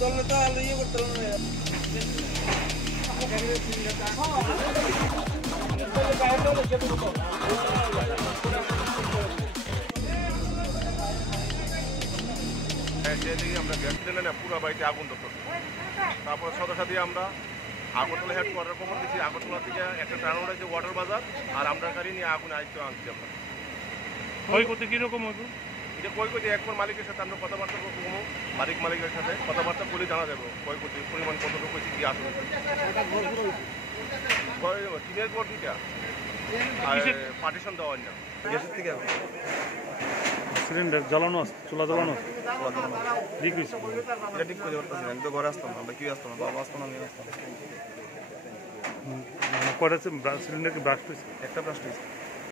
যেদিকে আমরা গ্যাস দিলে না পুরো বাড়িতে আগুন ধরত। তারপরে সদস্য দিয়ে আমরা আগরতলা হেডকোয়ার্টার খবর দিচ্ছি। আগরতলা থেকে একটা ট্রান উঠেছে ওয়াটার বাজার, আর আমরা গাড়ি নিয়ে আগুন আয়ত্ত আনছি আমরা। ক্ষয়ক্ষতি কীরকম হবে? এটা ক্ষয়ক্ষতি একবার মালিকের সাথে আমরা কথাবার্তা করবো, মালিকের সাথে কথাবার্তা বলে জানা যাবো ক্ষয়ক্ষতির পরিমাণ কতটুকু হয়েছে, কি আসবে। টিনের পর দুইটা আর পার্টিশন দেওয়ার না। গ্যাসের থেকে সিলিন্ডার জ্বালানো আছে, চুলা জ্বালানো আছে, ঠিক হয়েছে। এটা ঠিক করে পারতেছি না, আমি তো ঘরে আসতাম না, আমরা কি আসতাম না, বাবা আসতাম না, আমি আসতাম। কয়টা সিলিন্ডার কি ব্রাস্ট হয়েছে? একটা ব্রাস্ট হয়েছে।